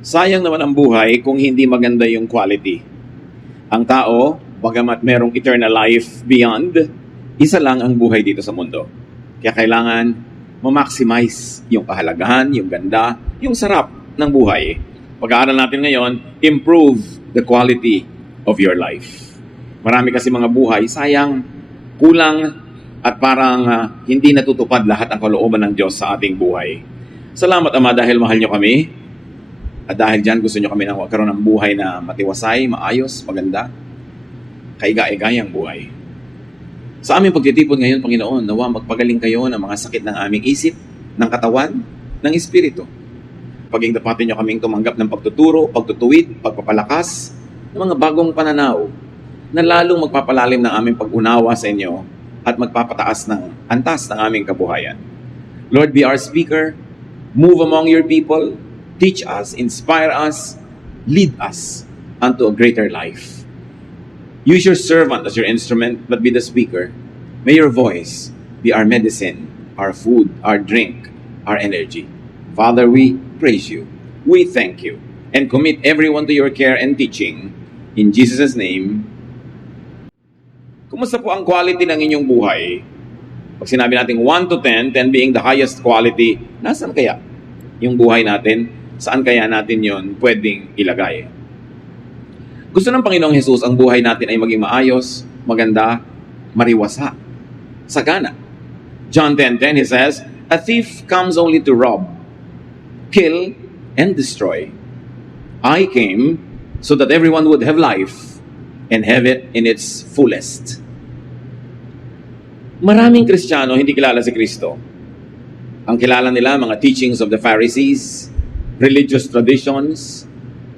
Sayang naman ang buhay kung hindi maganda yung quality. Ang tao, bagamat merong eternal life beyond, isa lang ang buhay dito sa mundo. Kaya kailangan ma-maximize yung kahalagahan, yung ganda, yung sarap ng buhay. Pag-aaral natin ngayon, improve the quality of your life. Marami kasi mga buhay, sayang, kulang, at parang hindi natutupad lahat ang kalooban ng Diyos sa ating buhay. Salamat, Ama, dahil mahal niyo kami. At dahil dyan, gusto niyo kami na magkaroon ng buhay na matiwasay, maayos, maganda, kaiga-igayang buhay. Sa aming pagtitipon ngayon, Panginoon, nawa magpagaling kayo ng mga sakit ng aming isip, ng katawan, ng espiritu. Paging dapatin niyo kaming tumanggap ng pagtuturo, pagtutuwid, pagpapalakas, ng mga bagong pananaw na lalong magpapalalim ng aming pag-unawa sa inyo at magpapataas ng antas ng aming kabuhayan. Lord, be our speaker, move among your people, teach us, inspire us, lead us unto a greater life. Use your servant as your instrument, but be the speaker. May your voice be our medicine, our food, our drink, our energy. Father, we praise you. We thank you. And commit everyone to your care and teaching. In Jesus' name. Kumusta po ang quality ng inyong buhay? Pag sinabi natin 1 to 10, 10 being the highest quality, nasan kaya yung buhay natin? Saan kaya natin yon pwedeng ilagay? Gusto ng Panginoong Jesus ang buhay natin ay maging maayos, maganda, mariwasa, sagana. John 10:10, he says, "A thief comes only to rob, kill, and destroy. I came so that everyone would have life and have it in its fullest." Maraming Kristiyano hindi kilala si Kristo. Ang kilala nila mga teachings of the Pharisees, religious traditions,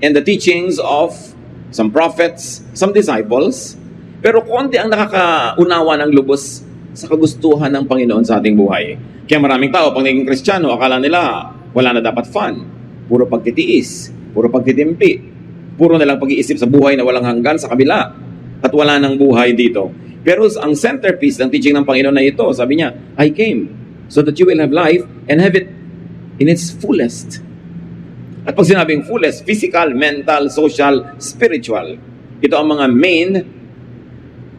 and the teachings of some prophets, some disciples, pero konti ang nakakaunawa ng lubos sa kagustuhan ng Panginoon sa ating buhay. Kaya maraming tao, pag naging Kristiyano, akala nila wala na dapat fun. Puro pagtitiis, puro pagtitimpi, puro nalang pag-iisip sa buhay na walang hanggan sa kabila, at wala nang buhay dito. Pero ang centerpiece ng teaching ng Panginoon na ito, sabi niya, I came so that you will have life and have it in its fullest. At pag sinabing fullest, physical, mental, social, spiritual, ito ang mga main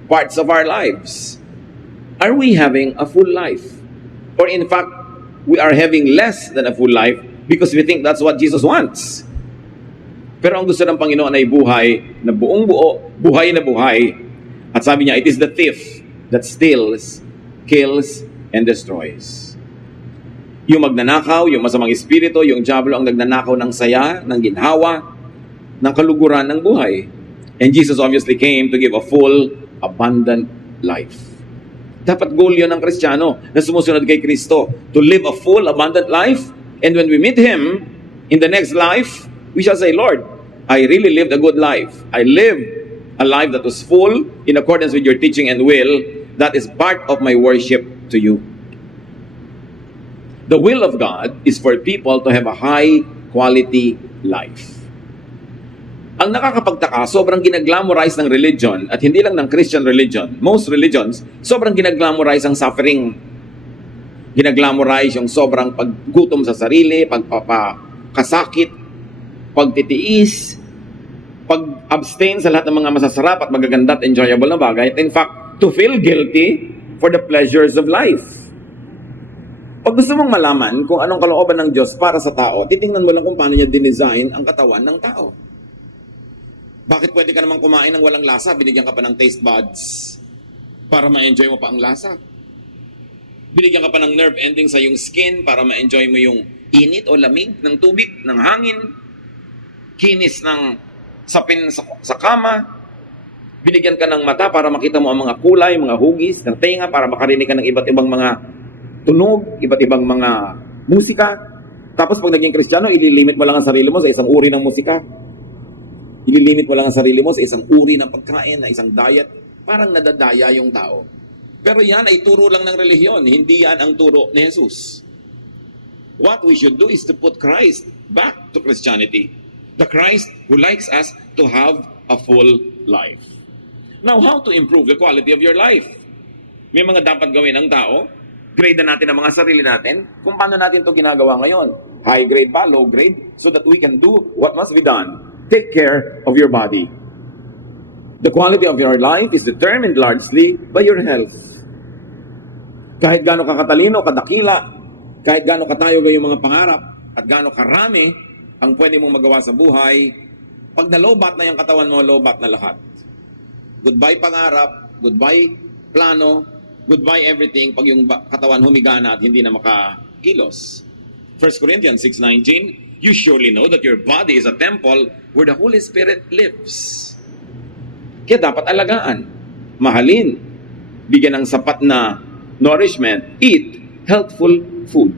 parts of our lives. Are we having a full life? Or in fact, we are having less than a full life because we think that's what Jesus wants. Pero ang gusto ng Panginoon ay buhay na buong buo, buhay na buhay. At sabi niya, it is the thief that steals, kills, and destroys. Yung magnanakaw, yung masamang espiritu, yung diablo ang nagnanakaw ng saya, ng ginhawa, ng kaluguran ng buhay. And Jesus obviously came to give a full, abundant life. Dapat goal yun ng Kristiyano na sumusunod kay Kristo, to live a full, abundant life. And when we meet Him in the next life, we shall say, Lord, I really lived a good life. I lived a life that was full in accordance with your teaching and will. That is part of my worship to you. The will of God is for people to have a high quality life. Ang nakakapagtaka, sobrang ginaglamorize ng religion, at hindi lang ng Christian religion, most religions, sobrang ginaglamorize ang suffering. Ginaglamorize yung sobrang paggutom sa sarili, pagpapakasakit, pagtitiis, pag-abstain sa lahat ng mga masasarap at magaganda at enjoyable na bagay. In fact, to feel guilty for the pleasures of life. Pag gusto mong malaman kung anong kalooban ng Diyos para sa tao, titingnan mo lang kung paano niya dinesign ang katawan ng tao. Bakit pwede ka namang kumain ng walang lasa? Binigyan ka pa ng taste buds para ma-enjoy mo pa ang lasa. Binigyan ka pa ng nerve ending sa yung skin para ma-enjoy mo yung init o lamig ng tubig, ng hangin, kinis ng sapin sa kama. Binigyan ka ng mata para makita mo ang mga kulay, mga hugis, ng tenga para makarinig ka ng iba't ibang mga tunog, iba't ibang mga musika. Tapos pag naging Kristiyano, ililimit mo lang ang sarili mo sa isang uri ng musika. Ililimit mo lang ang sarili mo sa isang uri ng pagkain, na isang diet. Parang nadadaya yung tao. Pero yan ay turo lang ng relihiyon, hindi yan ang turo ni Jesus. What we should do is to put Christ back to Christianity. The Christ who likes us to have a full life. Now, how to improve the quality of your life? May mga dapat gawin ang tao grade na natin ang mga sarili natin kung paano natin ito ginagawa ngayon. High grade ba, low grade? So that we can do what must be done. Take care of your body. The quality of your life is determined largely by your health. Kahit gaano ka katalino, kadakila, kahit gaano katayo yung mga pangarap, at gaano karami ang pwede mong magawa sa buhay, pag nalobat na yung katawan mo, lobat na lahat. Goodbye pangarap, goodbye plano, goodbye everything pag yung katawan humiga na at hindi na makakilos. 1 Corinthians 6:19, you surely know that your body is a temple where the Holy Spirit lives. Kaya dapat alagaan, mahalin, bigyan ng sapat na nourishment, eat healthful food.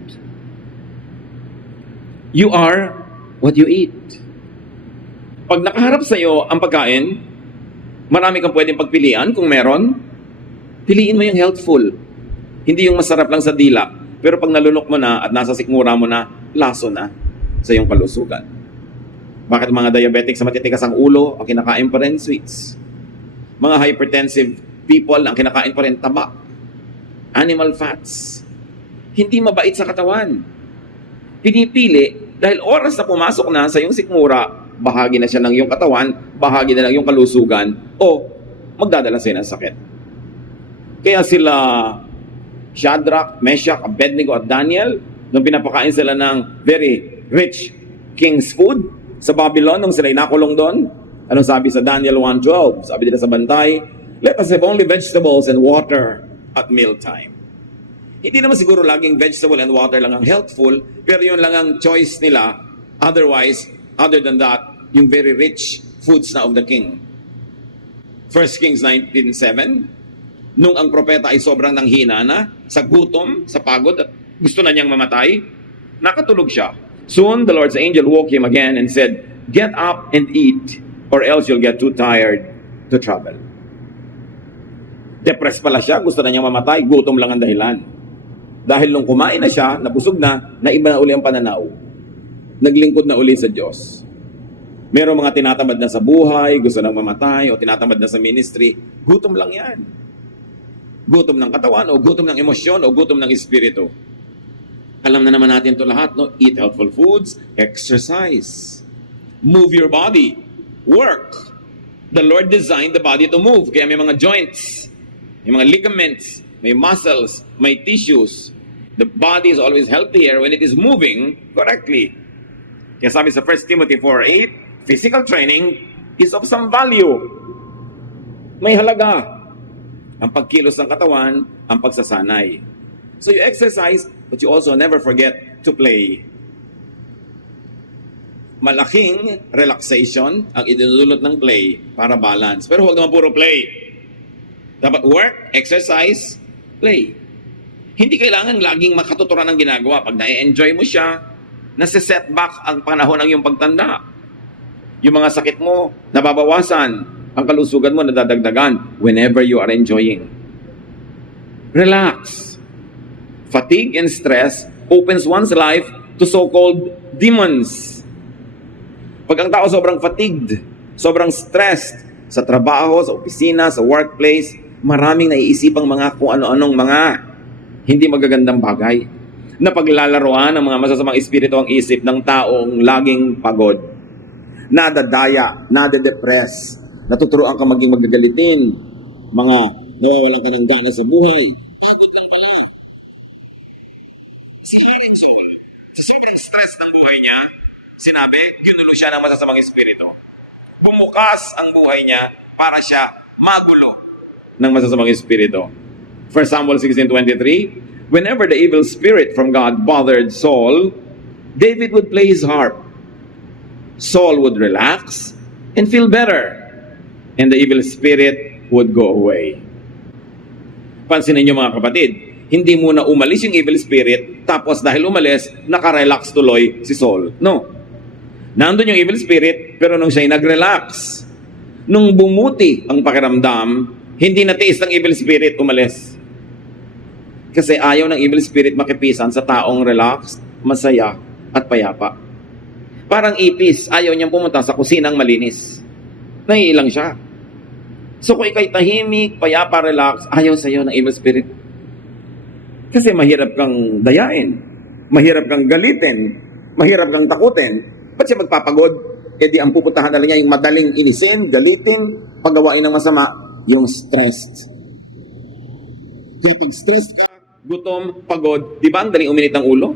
You are what you eat. Pag nakaharap sa iyo ang pagkain, marami kang pwedeng pagpilian kung meron. Piliin mo yung healthful. Hindi yung masarap lang sa dila. Pero pag nalunok mo na at nasa sikmura mo na, laso na sa iyong kalusugan. Bakit mga diabetic sa matitikas ang ulo, ang kinakain pa rin sweets? Mga hypertensive people, ang kinakain pa rin taba, animal fats. Hindi mabait sa katawan. Pinipili dahil oras na pumasok na sa iyong sikmura, bahagi na siya ng iyong katawan, bahagi na ng iyong kalusugan, o magdadala sa'yo ng sakit. Kaya sila Shadrach, Meshach, Abednego at Daniel, nung pinapakain sila ng very rich king's food sa Babylon, nung sila nakulong doon, anong sabi sa Daniel 1:12? Sabi nila sa bantay, let us have only vegetables and water at mealtime. Hindi naman siguro laging vegetable and water lang ang healthful, pero yun lang ang choice nila. Otherwise, other than that, yung very rich foods na of the king. 1 Kings 19:7, nung ang propeta ay sobrang nanghina na, sa gutom, sa pagod, at gusto na niyang mamatay, nakatulog siya. Soon, the Lord's angel woke him again and said, get up and eat, or else you'll get too tired to travel. Depressed pala siya, gusto na niyang mamatay, gutom lang ang dahilan. Dahil nung kumain na siya, nabusog na, naiba na uli ang pananaw. Naglingkod na uli sa Diyos. Merong mga tinatamad na sa buhay, gusto nang mamatay, o tinatamad na sa ministry, gutom lang yan. Gutom ng katawan, o gutom ng emosyon, o gutom ng espiritu. Alam na naman natin ito lahat, no? Eat healthful foods, exercise, move your body, work. The Lord designed the body to move, kaya may mga joints, may mga ligaments, may muscles, may tissues. The body is always healthier when it is moving correctly. Kaya sabi sa 1 Timothy 4:8, physical training is of some value. May halaga. Ang pagkilos ng katawan, ang pagsasanay. So you exercise, but you also never forget to play. Malaking relaxation ang idinudulot ng play para balance. Pero huwag naman puro play. Dapat work, exercise, play. Hindi kailangan laging makatuturan ng ginagawa. Pag na-enjoy mo siya, nasa-setback ang panahon ng iyong pagtanda. Yung mga sakit mo, nababawasan. Ang kalusugan mo, nadadagdagan whenever you are enjoying. Relax. Fatigue and stress opens one's life to so-called demons. Pag ang tao sobrang fatigued, sobrang stressed sa trabaho, sa opisina, sa workplace, maraming naiisipang mga kung ano-anong mga hindi magagandang bagay na paglalaroan ng mga masasamang espiritu ang isip ng taong laging pagod. Nadadaya, nade-depress, natuturoan ka maging magagalitin, mga nawawalan ka ng gana sa buhay. Pagod lang pala. Si Haring Saul, sa sobrang stress ng buhay niya, sinabi, ginulo siya ng masasamang espiritu. Bumukas ang buhay niya para siya magulo ng masasamang espiritu. 1 Samuel 16:23, whenever the evil spirit from God bothered Saul, David would play his harp. Saul would relax and feel better, and the evil spirit would go away. Pansinin niyo mga kapatid, hindi muna umalis yung evil spirit, tapos dahil umalis, nakarelax tuloy si Saul. No. Nandun yung evil spirit, pero nung siya'y nag-relax, nung bumuti ang pakiramdam, hindi natiis ng evil spirit, umalis. Kasi ayaw ng evil spirit makipisan sa taong relaxed, masaya, at payapa. Parang ipis, ayaw niyang pumunta sa kusinang malinis. Naiilang siya. So kung ikaw'y tahimik, payapa, relax, ayaw sa'yo ng evil spirit. Kasi mahirap kang dayain, mahirap kang galitin, mahirap kang takutin. Ba't siya magpapagod? E di ang pupuntahan na lang niya yung madaling inisin, galitin, paggawain ng masama, yung stressed. Kaya pag stressed ka, gutom, pagod, di ba ang daling uminit ng ulo?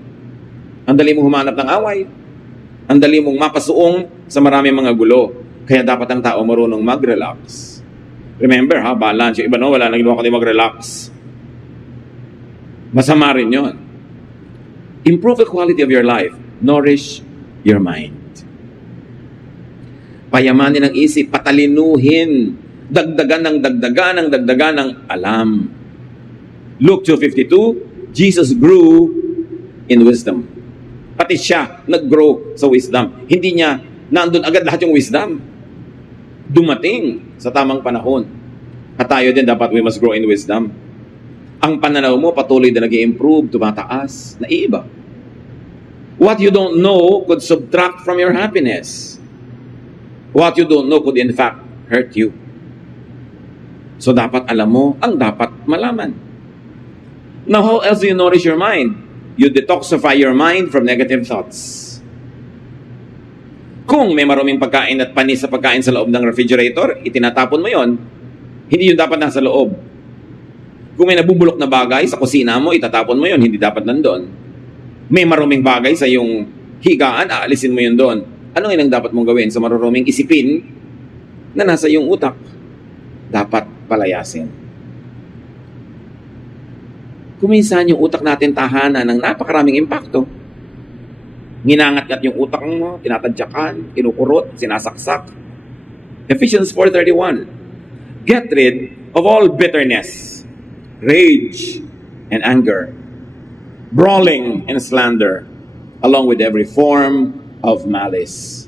Ang dali mong humanap ng away. Ang dali mong mapasuong sa maraming mga gulo. Kaya dapat ang tao marunong mag-relax. Remember ha, balance. Yung iba no, wala nang ginawa kundi mag-relax. Masama rin yun. Improve the quality of your life. Nourish your mind. Payamanin ang isip, patalinuhin. Dagdagan ng alam. Luke 2:52, Jesus grew in wisdom. Pati siya nag-grow sa wisdom. Hindi niya nandun agad lahat yung wisdom. Dumating sa tamang panahon. At tayo din dapat we must grow in wisdom. Ang pananaw mo patuloy na nag-i-improve, tumataas, naiiba. What you don't know could subtract from your happiness. What you don't know could in fact hurt you. So dapat alam mo ang dapat malaman. Now, how else do you nourish your mind? You detoxify your mind from negative thoughts. Kung may maruming pagkain at panis sa pagkain sa loob ng refrigerator, itinatapon mo yon. Hindi yun dapat nasa loob. Kung may nabubulok na bagay sa kusina mo, itatapon mo yon. Hindi dapat nandun. May maruming bagay sa iyong higaan, aalisin mo yun doon. Anong inang dapat mong gawin sa maruruming isipin na nasa iyong utak? Dapat palayasin. Kuminsan yung utak natin tahanan ng napakaraming impakto. Nginangat-ngat yung utak mo, tinatadyakan, kinukurot, sinasaksak. Ephesians 4:31. Get rid of all bitterness, rage, and anger, brawling and slander, along with every form of malice.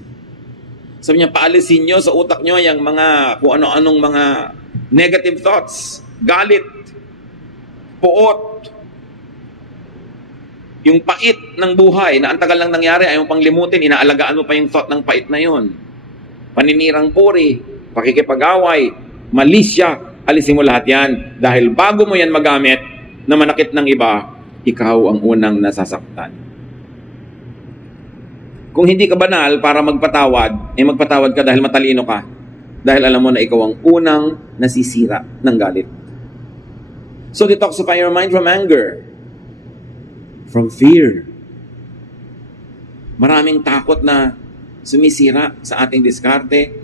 Sabi niya, paalisin nyo sa utak nyo yung mga, kung ano-anong mga negative thoughts, galit, puot, yung pait ng buhay na ang tagal lang nangyari, ayaw pang limutin, inaalagaan mo pa yung thought ng pait na yon. Paninirang puri, pakikipag-away, malisya, alisin mo lahat yan. Dahil bago mo yan magamit na manakit ng iba, ikaw ang unang nasasaktan. Kung hindi ka banal para magpatawad, magpatawad ka dahil matalino ka. Dahil alam mo na ikaw ang unang nasisira ng galit. So detoxify your mind from anger, from fear. Maraming takot na sumisira sa ating diskarte.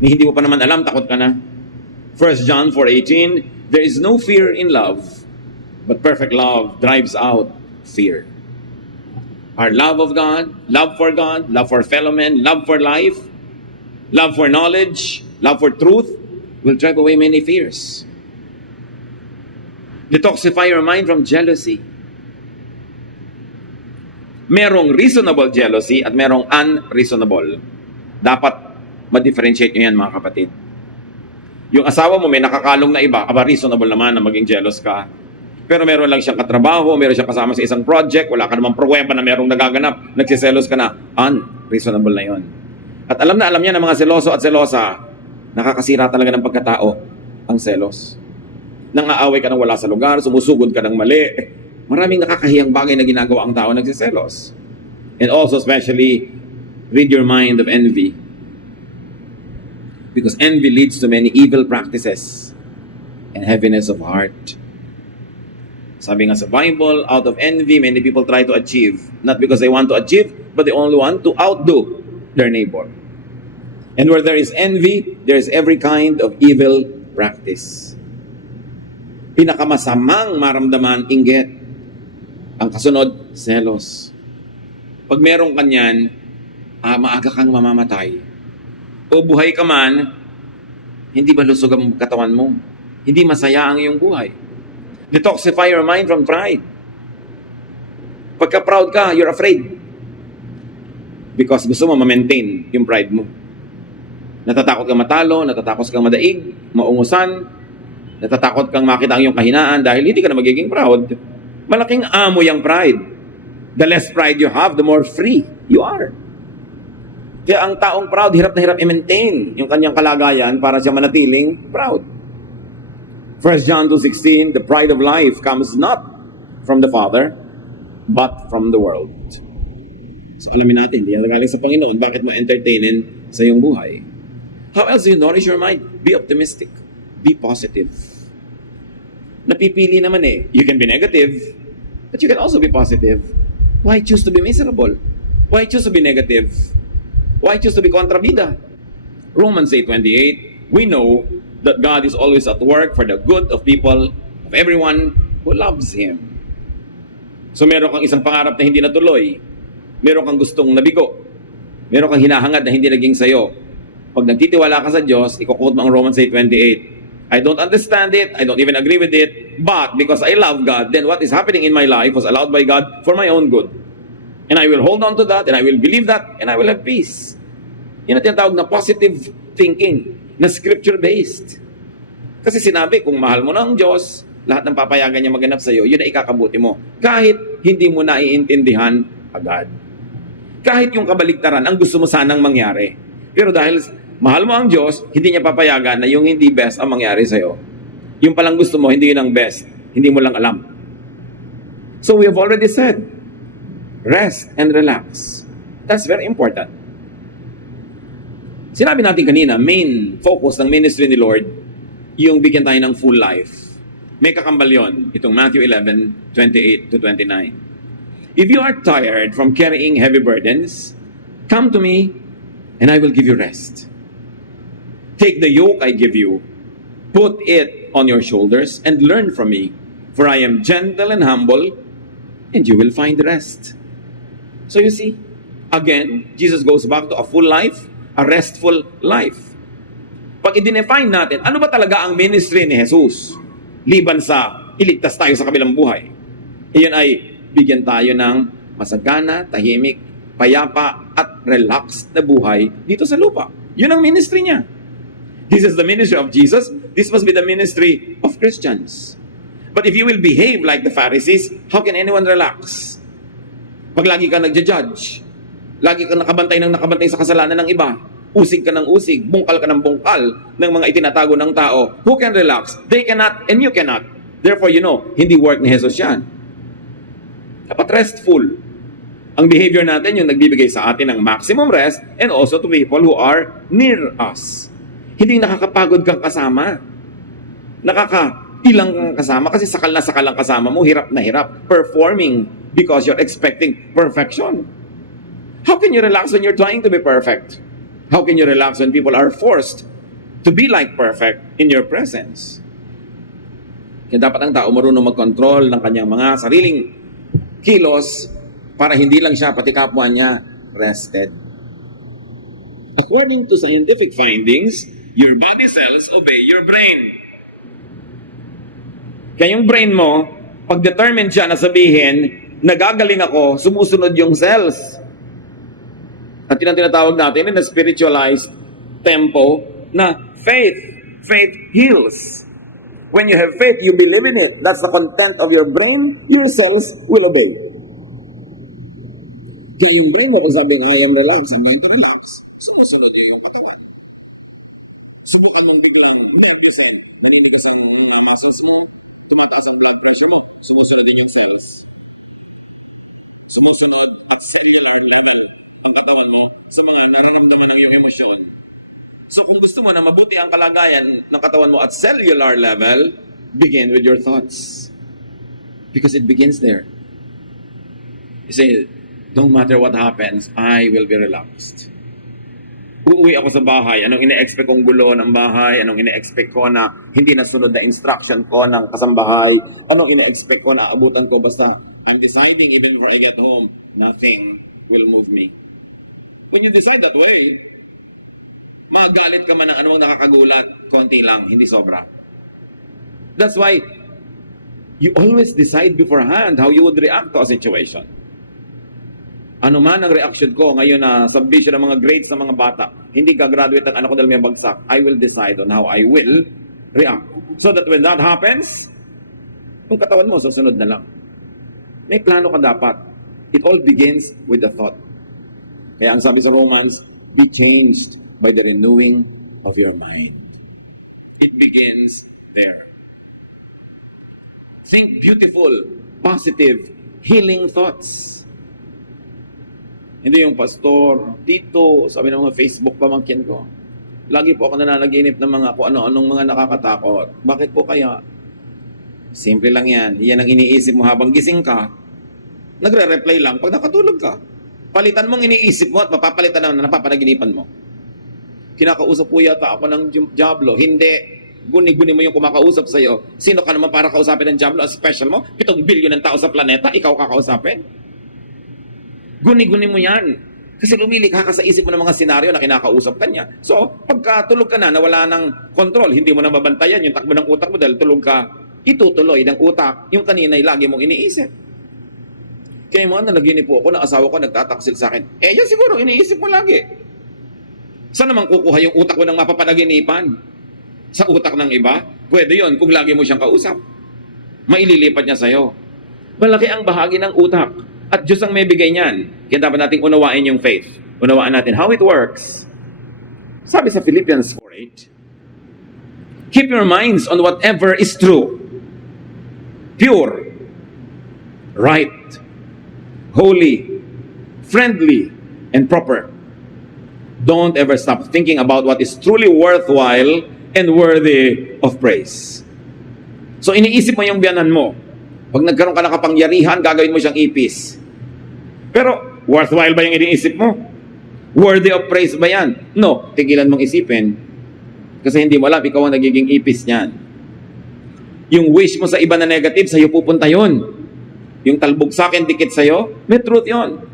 Ni hindi mo pa naman alam, takot ka na. 1 John 4:18, there is no fear in love, but perfect love drives out fear. Our love of God, love for fellow men, love for life, love for knowledge, love for truth will drive away many fears. Detoxify your mind from jealousy. Merong reasonable jealousy at merong unreasonable. Dapat ma-differentiate nyo yan, mga kapatid. Yung asawa mo may nakakalong na iba, reasonable naman na maging jealous ka. Pero meron lang siyang katrabaho, meron siyang kasama sa isang project, wala ka namang pruweba na merong nagaganap, nagsiselos ka na, unreasonable na yon. At alam na alam niya ng mga seloso at selosa, nakakasira talaga ng pagkatao ang selos. Nang aaway ka ng wala sa lugar, sumusugod ka ng mali. Maraming nakakahiyang bagay na ginagawa ang tao nagsiselos. And also especially, rid your mind of envy. Because envy leads to many evil practices and heaviness of heart. Sabi nga sa Bible, out of envy, many people try to achieve. Not because they want to achieve, but they only want to outdo their neighbor. And where there is envy, there is every kind of evil practice. Pinakamasamang maramdaman, inggit. Ang kasunod, selos. Pag meron kanyan, maaga kang mamamatay. O buhay ka man, hindi ba lusog ang katawan mo? Hindi masaya ang iyong buhay. Detoxify your mind from pride. Pagka proud ka, you're afraid. Because gusto mo ma-maintain yung pride mo. Natatakot kang matalo, natatakot kang madaig, maungusan, natatakot kang makita ang iyong kahinaan dahil hindi ka na magiging proud. Malaking amoy ang pride. The less pride you have, the more free you are. Kaya ang taong proud, hirap na hirap i-maintain yung kanyang kalagayan para siya manatiling proud. 1 John 2:16, the pride of life comes not from the Father, but from the world. So alamin natin, hindi yan galing sa Panginoon, bakit mo entertainin sa iyong buhay? How else do you nourish your mind? Be optimistic. Be positive. Napipili naman eh. You can be negative, but you can also be positive. Why choose to be miserable? Why choose to be negative? Why choose to be kontrabida? Romans 8:28, we know that God is always at work for the good of people, of everyone who loves Him. So meron kang isang pangarap na hindi natuloy, meron kang gustong nabigo, meron kang hinahangad na hindi naging sayo. Pag nagtitiwala ka sa Diyos, iko-quote mo ang Romans 8:28, I don't understand it, I don't even agree with it, but because I love God, then what is happening in my life was allowed by God for my own good. And I will hold on to that, and I will believe that, and I will have peace. Yun ang tinatawag na positive thinking, na scripture-based. Kasi sinabi, kung mahal mo na ang Diyos, lahat ng papayagan niya maganap sa iyo, yun ay ikakabuti mo. Kahit hindi mo naiintindihan agad. Kahit yung kabaligtaran, ang gusto mo sanang mangyari. Pero dahil mahal mo ang Diyos, hindi niya papayagan na yung hindi best ang mangyari sa iyo. Yung palang gusto mo, hindi yun ang best. Hindi mo lang alam. So we have already said, rest and relax. That's very important. Sinabi natin kanina, main focus ng ministry ni Lord, yung bigyan tayo ng full life. May kakambal yun, itong Matthew 11:28 to 29. If you are tired from carrying heavy burdens, come to me and I will give you rest. Take the yoke I give you, put it on your shoulders and learn from me, for I am gentle and humble, and you will find rest. So you see, again, Jesus goes back to a full life, a restful life. Pag i-define natin, ano ba talaga ang ministry ni Jesus? Liban sa iligtas tayo sa kabilang buhay. Iyon ay bigyan tayo ng masagana, tahimik, payapa, at relaxed na buhay dito sa lupa. Yun ang ministry niya. This is the ministry of Jesus. This must be the ministry of Christians. But if you will behave like the Pharisees, how can anyone relax? Pag lagi ka nagja-judge, lagi kang nakabantay sa kasalanan ng iba, usig ka ng usig, bungkal ka ng bungkal ng mga itinatago ng tao, who can relax? They cannot and you cannot. Therefore, hindi work ni Jesus yan. Dapat restful. Ang behavior natin yung nagbibigay sa atin ng maximum rest and also to people who are near us. Hindi nakakapagod kang kasama. Nakakailang kang kasama kasi sakal ang kasama mo, hirap na hirap. Performing because you're expecting perfection. How can you relax when you're trying to be perfect? How can you relax when people are forced to be like perfect in your presence? Kaya dapat ang tao marunong mag-control ng kanyang mga sariling kilos para hindi lang siya, pati kapwa niya, rested. According to scientific findings, your body cells obey your brain. Kaya yung brain mo, pag determined siya na sabihin, nagagaling ako, sumusunod yung cells. At tinatawag natin in a spiritualized tempo na faith. Faith heals. When you have faith, you believe in it. That's the content of your brain. Your cells will obey. Kaya yung brain mo, kung sabihin, I am relaxed, I'm going to relax. Sumusunod yung katawan. Subukan mong biglang nervousin, naninigas ang mga muscles mo, tumataas ang blood pressure mo, sumusunod din yung cells. Sumusunod at cellular level ang katawan mo sa mga nararamdaman ng iyong emosyon. So kung gusto mo na mabuti ang kalagayan ng katawan mo at cellular level, begin with your thoughts. Because it begins there. You say, don't matter what happens, I will be relaxed. Uuwi ako sa bahay, anong ine-expect kong gulo ng bahay, anong ine-expect ko na hindi nasunod na instruction ko ng kasambahay, anong ine-expect ko na abutan ko, basta I'm deciding even before I get home, nothing will move me. When you decide that way, magalit ka man ng anong nakakagulat, konti lang, hindi sobra. That's why you always decide beforehand how you would react to a situation. Ano man ang reaction ko ngayon na submission ng mga grades ng mga bata, hindi ka graduate ng anak ko dahil may bagsak, I will decide on how I will react. So that when that happens, yung katawan mo, susunod na lang. May plano ka dapat. It all begins with the thought. Kaya ang sabi sa Romans, be changed by the renewing of your mind. It begins there. Think beautiful, positive, healing thoughts. Hindi yung pastor, dito, sabi ng mga Facebook pamangkin ko, lagi po ako nananaginip ng mga kung ano-anong mga nakakatakot. Bakit po kaya? Simple lang yan. Yan ang iniisip mo habang gising ka. Nagre-reply lang pag nakatulog ka. Palitan mong iniisip mo at mapapalitan na napapanaginipan mo. Kinakausap po yata ako ng Diablo. Hindi. Guni-guni mo yung kumakausap sa'yo. Sino ka naman para kausapin ng Diablo? Ang special mo? 7 billion ng tao sa planeta, ikaw kakausapin? Guni-guni mo yan. Kasi lumilikha ka sa isip mo ng mga senaryo na kinakausap ka niya. So, pagka tulog ka na, nawala ng control, hindi mo na mabantayan yung takbo ng utak mo dahil tulog ka, itutuloy ng utak yung kanina ay lagi mong iniisip. Kaya mga nanaginip po ako, ng asawa ko nagtataksil sa akin. Yan siguro, iniisip mo lagi. Saan naman kukuha yung utak mo ng mapapanaginipan? Sa utak ng iba? Pwede yon kung lagi mo siyang kausap. Maililipat niya sa'yo. Malaki ang bahagi ng utak. At Diyos ang may bigay niyan. Kaya dapat nating unawain yung faith. Unawaan natin how it works. Sabi sa Philippians 4:8, keep your minds on whatever is true, pure, right, holy, friendly, and proper. Don't ever stop thinking about what is truly worthwhile and worthy of praise. So iniisip mo yung biyanan mo. Pag nagkaroon ka ng kapangyarihan, gagawin mo siyang ipis. Pero worthwhile ba yung iniisip mo? Worthy of praise ba yan? No, tigilan mong isipin. Kasi hindi mo alam, ikaw ang nagiging ipis niyan. Yung wish mo sa iba na negative, sa'yo pupunta yun. Yung talbog sa akin, dikit sa'yo, may truth yun.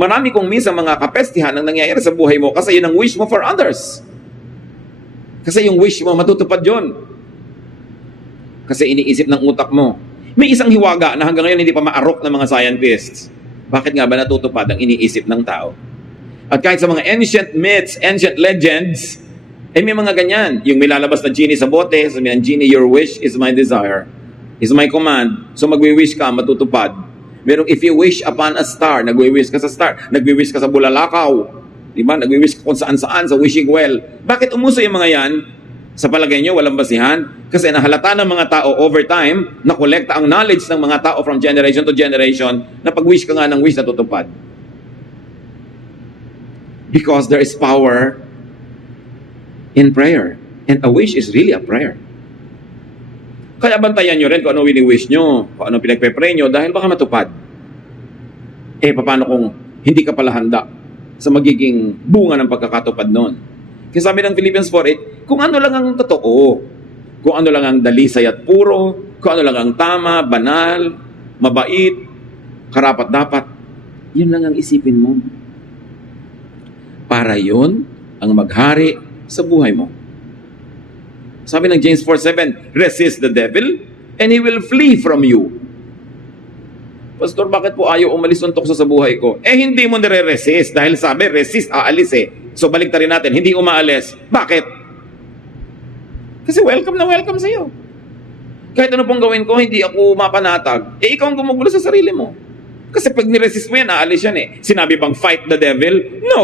Marami kong minsan mga kapestihan ang nangyayari sa buhay mo kasi yun ang wish mo for others. Kasi yung wish mo, matutupad yun. Kasi iniisip ng utak mo. May isang hiwaga na hanggang ngayon hindi pa maarok ng mga scientists. Bakit nga ba natutupad ang iniisip ng tao? At kahit sa mga ancient myths, ancient legends, may mga ganyan. Yung may lalabas na genie sa bote, sabi ng genie, your wish is my desire, is my command. So magwi-wish ka, matutupad. Merong if you wish upon a star, nagwi-wish ka sa star, nagwi-wish ka sa bulalakaw, diba? Nagwi-wish ka kung saan-saan, sa wishing well. Bakit umuso yung mga yan? Sa palagay nyo, walang basihan? Kasi nahalata ng mga tao over time, nakolekta ang knowledge ng mga tao from generation to generation, na pag-wish ka nga ng wish, natutupad. Because there is power in prayer. And a wish is really a prayer. Kaya bantayan nyo rin kung ano wini-wish nyo, kung ano pinagpe-pray nyo, dahil baka matupad. Paano kung hindi ka pala handa sa magiging bunga ng pagkakatupad nun? Kaya sabi ng Philippians 4:8, kung ano lang ang totoo, kung ano lang ang dalisay at puro, kung ano lang ang tama, banal, mabait, karapat-dapat, yun lang ang isipin mo. Para yun ang maghari sa buhay mo. Sabi ng James 4:7, resist the devil and he will flee from you. Pastor, bakit po ayaw umalis ng tukso sa buhay ko? Hindi mo nire-resist dahil sabi, resist, aalis So balik rin natin, hindi umaalis. Bakit? Kasi welcome na welcome sa'yo. Kahit ano pong gawin ko, hindi ako mapanatag. Ikaw ang gumugulo sa sarili mo. Kasi pag niresist mo yan, aalis yan Sinabi bang fight the devil? No.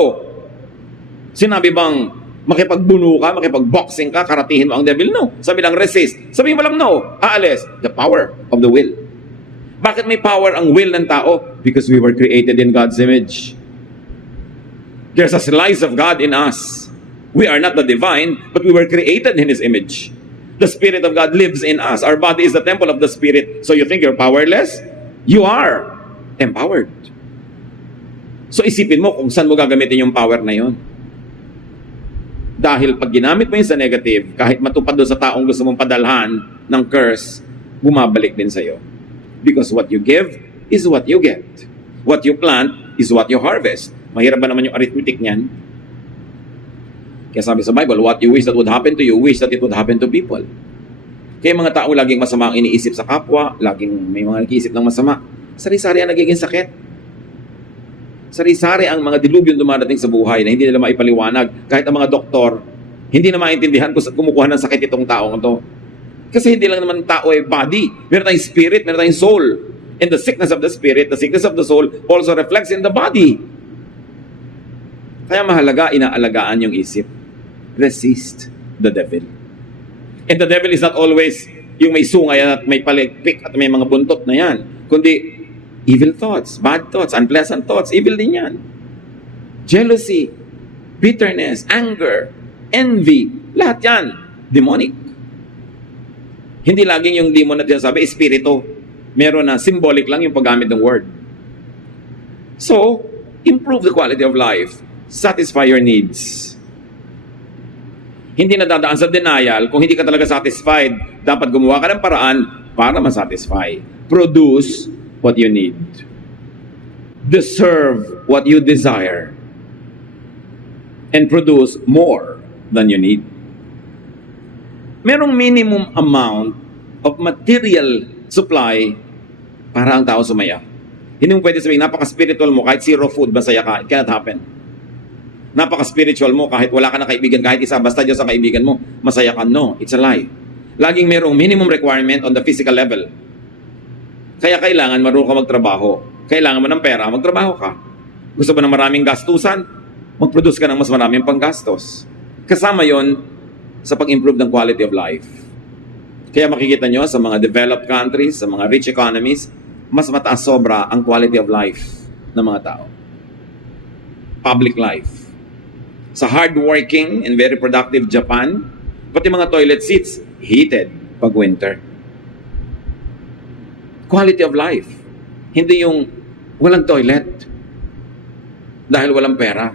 Sinabi bang makipagbuno ka, makipagboxing ka, karatihin mo ang devil? No. Sabi lang resist. Sabi mo lang no, aalis. The power of the will. Bakit may power ang will ng tao? Because we were created in God's image. There's a slice of God in us. We are not the divine, but we were created in His image. The Spirit of God lives in us. Our body is the temple of the Spirit. So you think you're powerless? You are empowered. So isipin mo kung saan mo gagamitin yung power na yun. Dahil pag ginamit mo yun sa negative, kahit matupad doon sa taong gusto mong padalhan ng curse, bumabalik din sa'yo. Because what you give is what you get. What you plant is what you harvest. Mahirap ba naman yung arithmetic niyan? Kaya sabi sa Bible, what you wish that would happen to you, wish that it would happen to people. Kaya mga tao laging masama ang iniisip sa kapwa, laging may mga nag-iisip ng masama, sari-sari ang nagiging sakit. Sari-sari ang mga dilubyon dumarating sa buhay na hindi nila maipaliwanag. Kahit ang mga doktor, hindi na maintindihan kung saan kumukuha ng sakit itong taong ito. Kasi hindi lang naman tao body. Meron tayong spirit, meron tayong soul. And the sickness of the spirit, the sickness of the soul also reflects in the body. Kaya mahalaga, inaalagaan yung isip. Resist the devil. And the devil is not always yung may sungay at may palikpik at may mga buntot na yan. Kundi, evil thoughts, bad thoughts, unpleasant thoughts, evil din yan. Jealousy, bitterness, anger, envy, lahat yan, demonic. Hindi laging yung demon na sinasabi, espiritu. Meron na, symbolic lang yung paggamit ng word. So, improve the quality of life. Satisfy your needs. Hindi na dadaan sa denial. Kung hindi ka talaga satisfied, dapat gumawa ka ng paraan para masatisfy. Produce what you need. Deserve what you desire. And produce more than you need. Merong minimum amount of material supply para ang tao sumaya. Hindi mo pwede sabihin, napaka-spiritual mo, kahit zero food, masaya ka. It cannot happen. Napaka-spiritual mo, kahit wala ka na kaibigan, kahit isa, basta Diyos ang kaibigan mo, masaya ka. No, it's a lie. Laging merong minimum requirement on the physical level. Kaya kailangan marunong ka magtrabaho. Kailangan mo ng pera, magtrabaho ka. Gusto mo ng maraming gastusan? Mag-produce ka ng mas maraming panggastos. Kasama yon sa pag-improve ng quality of life. Kaya makikita nyo sa mga developed countries, sa mga rich economies, mas mataas sobra ang quality of life ng mga tao. Public life. Sa hardworking and very productive Japan, pati mga toilet seats, heated pag winter. Quality of life. Hindi yung walang toilet dahil walang pera.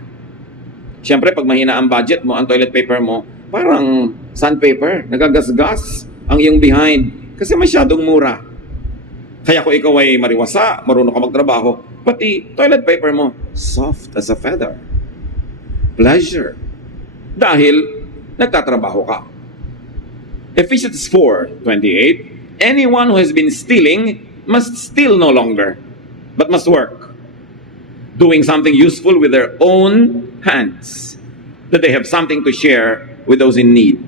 Siyempre, pag mahina ang budget mo, ang toilet paper mo, parang sandpaper, nagagasgas ang iyong behind kasi masyadong mura. Kaya kung ikaw ay mariwasa, marunong ka magtrabaho, pati toilet paper mo, soft as a feather. Pleasure. Dahil nagtatrabaho ka. Ephesians 4:28, anyone who has been stealing must steal no longer, but must work, doing something useful with their own hands, that they have something to share with those in need.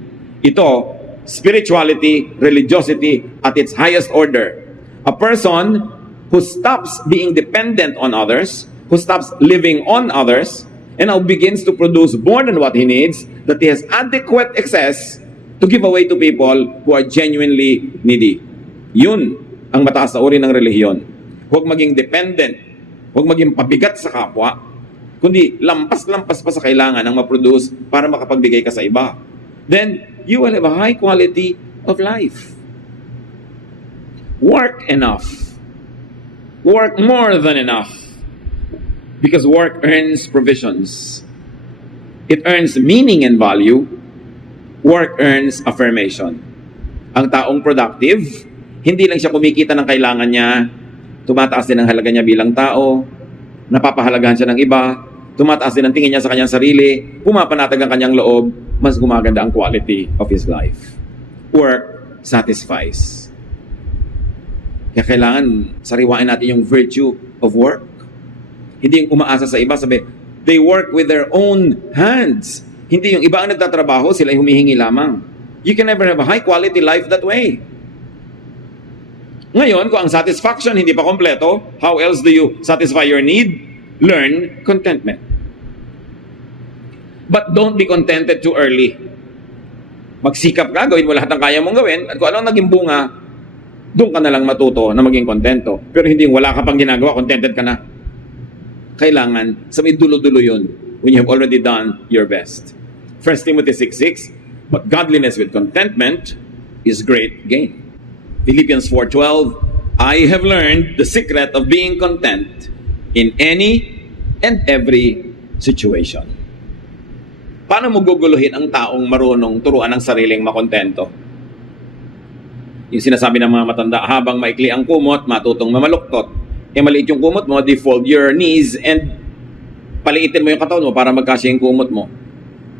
Ito, spirituality, religiosity at its highest order. A person who stops being dependent on others, who stops living on others, and now begins to produce more than what he needs, that he has adequate excess to give away to people who are genuinely needy. Yun ang mataas na uri ng relihiyon. Huwag maging dependent, huwag maging pabigat sa kapwa, kundi lampas-lampas pa sa kailangan ang ma-produce para makapagbigay ka sa iba. Then, you will have a high quality of life. Work enough. Work more than enough. Because work earns provisions. It earns meaning and value. Work earns affirmation. Ang taong productive, hindi lang siya kumikita ng kailangan niya, tumataas din ang halaga niya bilang tao, napapahalagahan siya ng iba, tumataas din ang tingin niya sa kanyang sarili, pumapanatag ang kanyang loob, mas gumaganda ang quality of his life. Work satisfies. Kaya kailangan sariwain natin yung virtue of work. Hindi yung umaasa sa iba, sabi, they work with their own hands. Hindi yung iba ang nagtatrabaho, sila ay humihingi lamang. You can never have a high quality life that way. Ngayon, kung ang satisfaction hindi pa kompleto, how else do you satisfy your need? Learn contentment. But don't be contented too early. Magsikap ka, gawin mo lahat ng kaya mong gawin, at kung ano ang naging bunga, doon ka na lang matuto na maging kontento. Pero hindi wala ka pang ginagawa, contented ka na. Kailangan, sa may dulo-dulo yun, when you have already done your best. 1 Timothy 6:6, but godliness with contentment is great gain. Philippians 4:12, I have learned the secret of being content in any and every situation. Paano mo guguluhin ang taong marunong turuan ng sariling makontento? Yung sinasabi ng mga matanda, habang maikli ang kumot, matutong mamaluktot. Maliit yung kumot mo, defold your knees and paliitin mo yung katawan mo para magkasya yung kumot mo.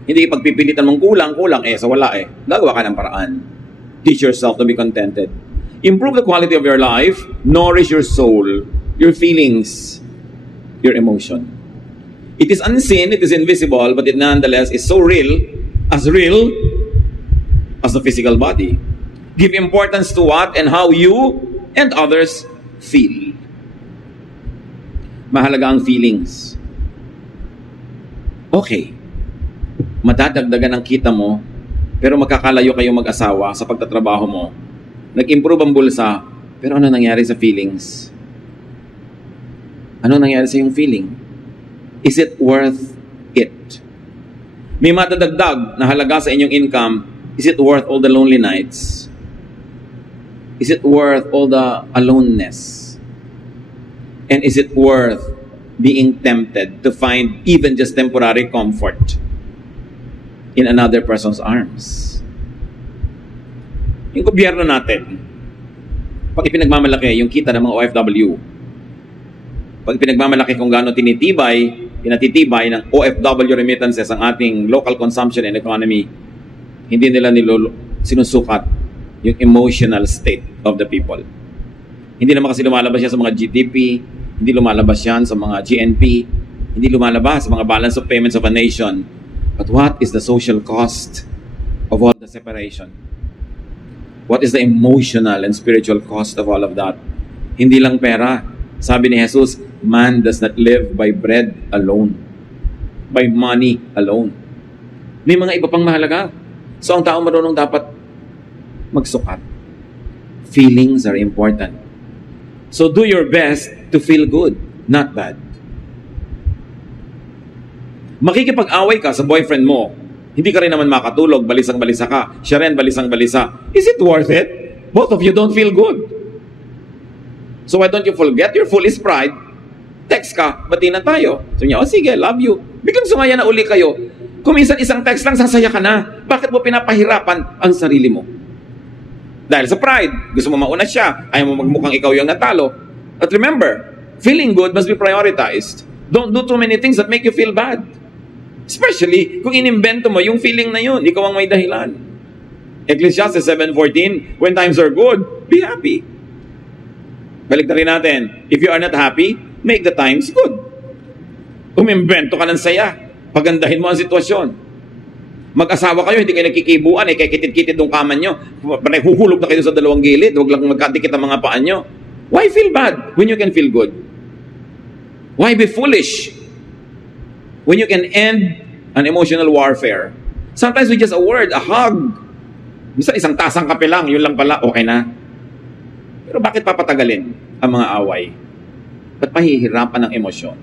Hindi pagpipilitan mong kulang, sa wala Gagawa ka ng paraan. Teach yourself to be contented. Improve the quality of your life. Nourish your soul, your feelings, your emotion. It is unseen, it is invisible, but it nonetheless is so real as the physical body. Give importance to what and how you and others feel. Mahalaga ang feelings. Okay, madadagdagan ang kita mo, pero magkakalayo kayong mag-asawa sa pagtatrabaho mo, nag-improve ang bulsa, pero ano nangyari sa feelings? Ano nangyari sa iyong feeling? Is it worth it? May matadagdag na halaga sa inyong income, is it worth all the lonely nights? Is it worth all the aloneness? And is it worth being tempted to find even just temporary comfort in another person's arms? Yung gobyerno natin, pag ipinagmamalaki yung kita ng mga OFW, pag ipinagmamalaki kung gaano pinatitibay ng OFW remittances ang ating local consumption and economy, hindi nila sinusukat yung emotional state of the people. Hindi naman kasi lumalabas yan sa mga GDP, hindi lumalabas yan sa mga GNP, hindi lumalabas sa mga balance of payments of a nation. But what is the social cost of all the separation? What is the emotional and spiritual cost of all of that? Hindi lang pera. Sabi ni Jesus, man does not live by bread alone, by money alone. May mga iba pang mahalaga. So ang tao marunong dapat magsukat. Feelings are important. So do your best to feel good, not bad. Makikipag-away ka sa boyfriend mo, hindi ka rin naman makatulog, balisang-balisa ka. Siya rin, balisang-balisa. Is it worth it? Both of you don't feel good. So why don't you forget your foolish pride? Text ka, bati na tayo. So niya, oh sige, love you. Biglang sumaya na uli kayo. Kung minsan isang text lang, sasaya ka na. Bakit mo pinapahirapan ang sarili mo? Dahil sa pride, gusto mo mauna siya, ayaw mo magmukhang ikaw yung natalo. But remember, feeling good must be prioritized. Don't do too many things that make you feel bad. Especially kung inimbento mo yung feeling na yun, ikaw ang may dahilan. Ecclesiastes 7:14, when times are good, be happy. Balik na rin natin, if you are not happy, make the times good. Umimbento ka ng saya, pagandahin mo ang sitwasyon. Mag-asawa kayo, hindi kayo nagkikibuan, kaya kitid-kitid ng kaman nyo. Huhulog na kayo sa dalawang gilid, huwag lang magkadikit ang mga paan nyo. Why feel bad when you can feel good? Why be foolish when you can end an emotional warfare? Sometimes with just a word, a hug. Minsan isang tasang kape lang, yun lang pala, okay na. Pero bakit papatagalin ang mga away? Ba't pahihirapan ng emosyon?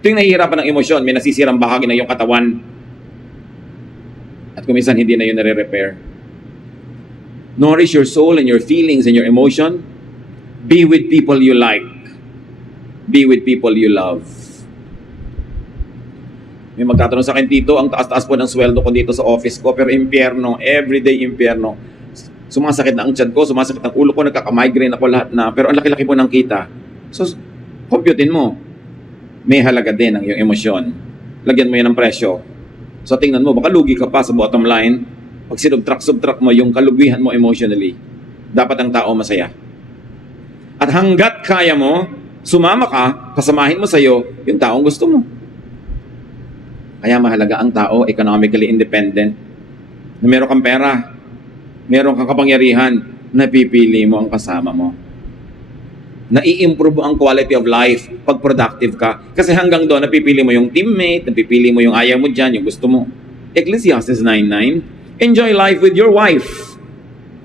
Tuwing nahihirapan ng emosyon, may nasisirang bahagi ng iyong katawan. At kung minsan hindi na yun nare-repair. Nourish your soul and your feelings and your emotion. Be with people you like. Be with people you love. May magtatanong sa akin, Tito, ang taas-taas po ng sweldo ko dito sa office ko, pero impyerno, everyday impyerno. Sumasakit na ang tiyan ko, sumasakit ang ulo ko, nagkaka-migraine ako lahat na, pero ang laki-laki po ng kita. So, computein mo. May halaga din ang iyong emosyon. Lagyan mo yan ng presyo. So, tingnan mo, baka lugi ka pa sa bottom line. Pag sinubtract mo yung kalugihan mo emotionally, dapat ang tao masaya. At hanggat kaya mo, sumama ka, kasamahin mo sa'yo yung taong gusto mo. Kaya mahalaga ang tao economically independent. Na meron kang pera, meron kang kapangyarihan, napipili mo ang kasama mo. Nai-improve ang quality of life pag productive ka. Kasi hanggang doon, napipili mo yung teammate, napipili mo yung ayaw mo dyan, yung gusto mo. Ecclesiastes 9:9, enjoy life with your wife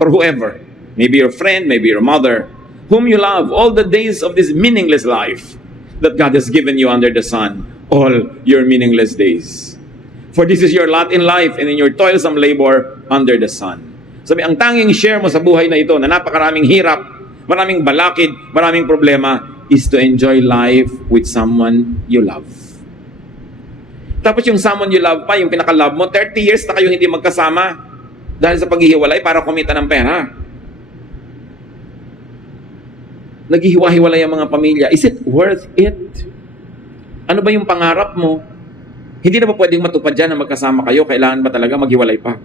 or whoever. Maybe your friend, maybe your mother, whom you love all the days of this meaningless life that God has given you under the sun, all your meaningless days. For this is your lot in life and in your toilsome labor under the sun. Sabi, ang tanging share mo sa buhay na ito na napakaraming hirap, maraming balakid, maraming problema, is to enjoy life with someone you love. Tapos yung someone you love pa, yung pinaka-love mo, 30 years na kayo hindi magkasama dahil sa paghihiwalay para kumita ng pera. Naghihiwa-hiwalay ang mga pamilya. Is it worth it? Ano ba yung pangarap mo? Hindi na ba pwedeng matupad dyan na magkasama kayo? Kailangan ba talaga maghiwalay pa?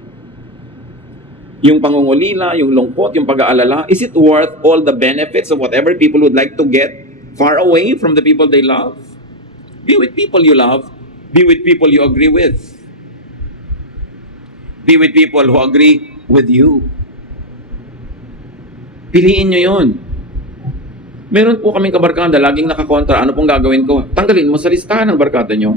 Yung pangungulila, yung lungkot, yung pag-aalala, is it worth all the benefits of whatever people would like to get far away from the people they love? Be with people you love. Be with people you agree with. Be with people who agree with you. Piliin nyo yun. Meron po kaming kabarkada, laging nakakontra. Ano pong gagawin ko? Tanggalin mo sa listahan ng barkada nyo.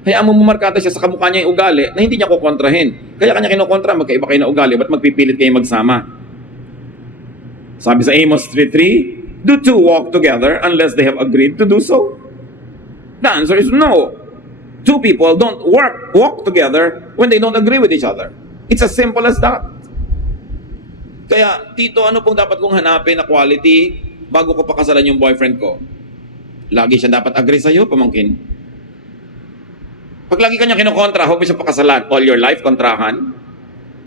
Kaya mo markada siya sa kamukha niya yung ugali na hindi niya kukontrahin. Kaya kanya kinukontra, magkaiba kayo na ugali, ba't magpipilit kayo magsama? Sabi sa Amos 3:3, do two walk together unless they have agreed to do so? The answer is no. Two people don't walk together when they don't agree with each other. It's as simple as that. Kaya, Tito, ano pong dapat kong hanapin na quality bago ko pakasalan yung boyfriend ko? Lagi siya dapat agree sa'yo, pamangkin. Pag lagi kanya kinokontra, huwag mo siya pakasalan. All your life, kontrahan.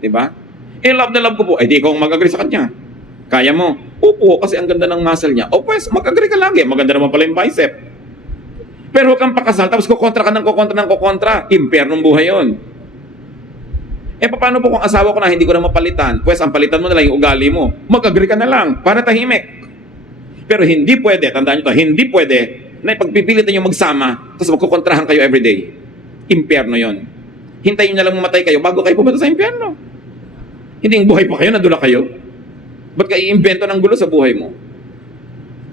Diba? Love na love ko po. Di ko mag-agree sa kanya. Kaya mo? Opo, kasi ang ganda ng muscle niya. O pues, mag-agree ka lagi. Maganda naman pala yung bicep. Pero huwag kang pakasal, tapos kukontra ka ng kukontra. Impernong buhay yun. Paano po kung asawa ko na hindi ko na mapalitan? Pues, ang palitan mo na lang yung ugali mo. Mag-agree ka na lang, para tahimik. Pero hindi pwede, tandaan nyo to, hindi pwede na ipagpipilit nyo magsama, tapos magkukontrahan kayo everyday. Impyerno yon. Hintayin na lang mamatay kayo bago kayo pumunta sa impyerno. Hindi yung buhay pa kayo, nadula kayo. Ba't ka i-invento ng gulo sa buhay mo?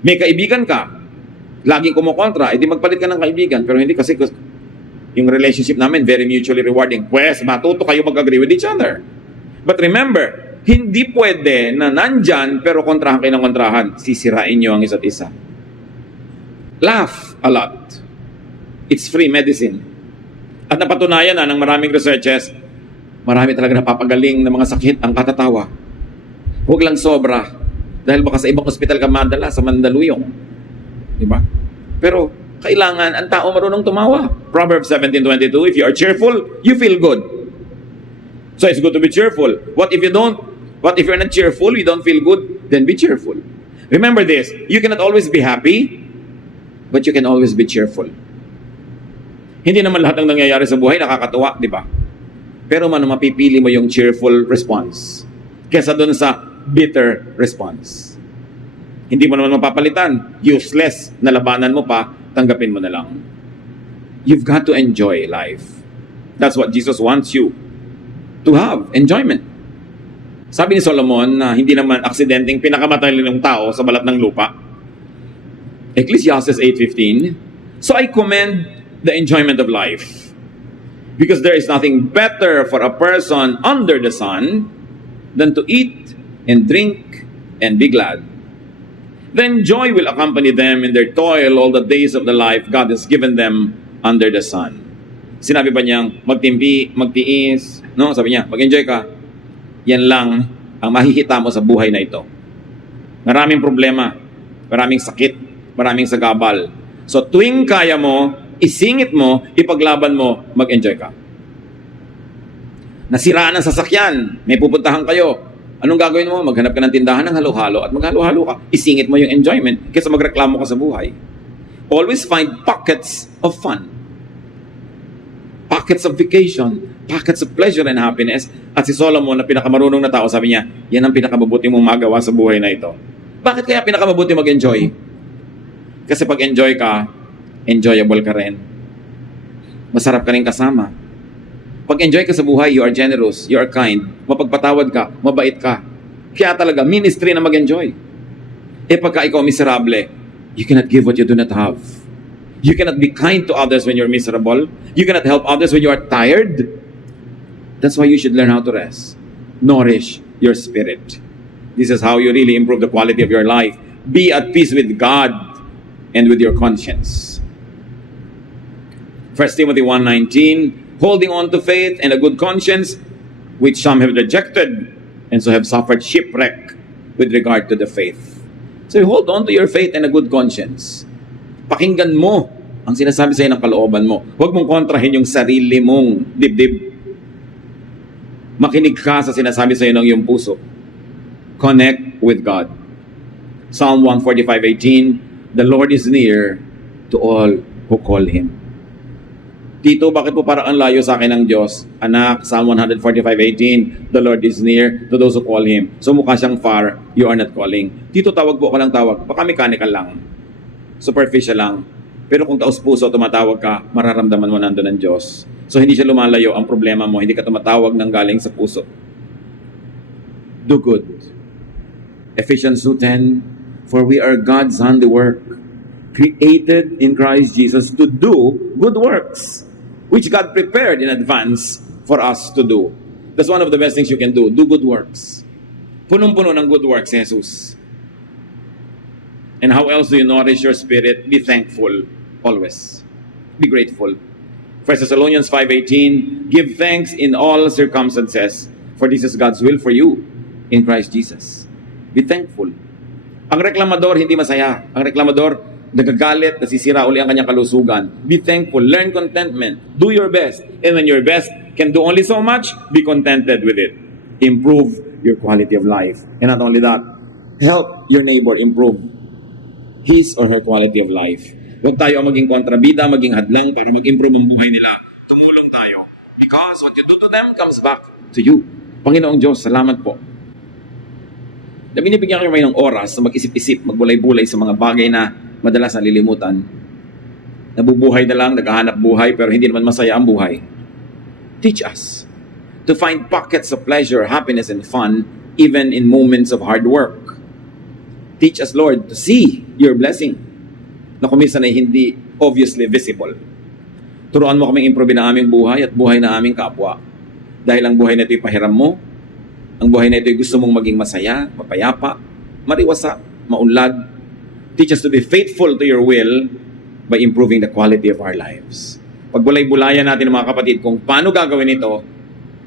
May kaibigan ka, laging kumukontra, edi magpalit ka ng kaibigan. Pero hindi kasi yung relationship namin, very mutually rewarding. Pues, matuto kayo mag-agree with each other. But remember, hindi pwede na nandyan, pero kontrahan kayo ng kontrahan. Sisirain nyo ang isa't isa. Laugh a lot. It's free medicine. At napatunayan na ng maraming researches, marami talaga napapagaling ng mga sakit ang katatawa. Huwag lang sobra. Dahil baka sa ibang ospital ka madala, sa Mandaluyong. Diba? Pero, kailangan ang tao marunong tumawa. Proverbs 17:22, if you are cheerful, you feel good. So it's good to be cheerful. What if you're not cheerful, you don't feel good? Then be cheerful. Remember this, you cannot always be happy, but you can always be cheerful. Hindi naman lahat ng nangyayari sa buhay nakakatuwa, di ba? Pero mapipili mo yung cheerful response kesa doon sa bitter response. Hindi mo naman mapapalitan. Useless na labanan mo pa, tanggapin mo na lang. You've got to enjoy life. That's what Jesus wants you to have. Enjoyment. Sabi ni Solomon na hindi naman aksidenteng pinakamatalino ng tao sa balat ng lupa. Ecclesiastes 8:15, so I commend the enjoyment of life, because there is nothing better for a person under the sun than to eat and drink and be glad. Then joy will accompany them in their toil all the days of the life God has given them under the sun. Sinabi ba niyang magtiis, no? Sabi niya, mag-enjoy ka. Yan lang ang mahihita mo sa buhay na ito. Maraming problema, maraming sakit, maraming sagabal. So tuwing kaya mo, isingit mo, ipaglaban mo, mag-enjoy ka. Nasiraan ang sasakyan, may pupuntahan kayo. Anong gagawin mo? Maghanap ka ng tindahan ng halo-halo at maghalo-halo ka. Isingit mo yung enjoyment kaysa magreklamo ka sa buhay. Always find pockets of fun. Pockets of vacation. Pockets of pleasure and happiness. At si Solomon na pinakamarunong na tao, sabi niya, yan ang pinakamabuti mong magawa sa buhay na ito. Bakit kaya pinakamabuti mag-enjoy? Kasi pag enjoy ka, enjoyable ka rin. Masarap ka rin kasama. Pag enjoy ka sa buhay, you are generous, you are kind, mapagpatawad ka, mabait ka. Kaya talaga, ministry na mag-enjoy. Pagka ikaw miserable, you cannot give what you do not have. You cannot be kind to others when you're miserable. You cannot help others when you are tired. That's why you should learn how to rest. Nourish your spirit. This is how you really improve the quality of your life. Be at peace with God and with your conscience. 1 Timothy 1:19, holding on to faith and a good conscience, which some have rejected, and so have suffered shipwreck with regard to the faith. So hold on to your faith and a good conscience. Pakinggan mo ang sinasabi sa iyo ng kalooban mo. Huwag mong kontrahin yung sarili mong dibdib. Makinig ka sa sinasabi sa iyo ng iyong puso. Connect with God. Psalm 145:18, the Lord is near to all who call Him. Tito, bakit po parang ang layo sa akin ng Diyos? Anak, Psalm 145:18, the Lord is near to those who call Him. So mukha siyang far, you are not calling. Tito, tawag po ako ng tawag. Baka mechanical lang. Superficial lang. Pero kung taos puso tumatawag ka, mararamdaman mo nandun ng Diyos. So hindi siya lumalayo ang problema mo. Hindi ka tumatawag ng galing sa puso. Do good. Ephesians 2:10, for we are God's handiwork, created in Christ Jesus to do good works, which God prepared in advance for us to do. That's one of the best things you can do. Do good works. Punong-puno ng good works, Jesus. And how else do you nourish your spirit? Be thankful always. Be grateful. 1 Thessalonians 5:18, give thanks in all circumstances, for this is God's will for you in Christ Jesus. Be thankful. Ang reklamador hindi masaya. Ang reklamador nagagalit, nasisira uli ang kanyang kalusugan. Be thankful. Learn contentment. Do your best. And when your best can do only so much, be contented with it. Improve your quality of life. And not only that, help your neighbor improve his or her quality of life. Huwag tayo maging kontrabida, maging hadlang para mag-improve ang buhay nila. Tumulong tayo. Because what you do to them comes back to you. Panginoong Diyos, salamat po. Na binibigyan kayo ng oras na mag-isip-isip, magbulay-bulay sa mga bagay na madalas nalilimutan. Nabubuhay na lang, naghahanap buhay, pero hindi naman masaya ang buhay. Teach us to find pockets of pleasure, happiness, and fun, even in moments of hard work. Teach us, Lord, to see your blessing na kuminsan ay hindi obviously visible. Turuan mo kaming improve na aming buhay at buhay na aming kapwa. Dahil ang buhay na ito'y pahiram mo, ang buhay na ito'y gusto mong maging masaya, mapayapa, mariwasa, maunlad. Teach us to be faithful to your will by improving the quality of our lives. Pagbulay-bulayan natin mga kapatid kung paano gagawin ito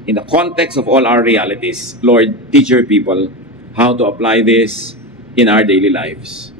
in the context of all our realities. Lord, teach your people how to apply this in our daily lives.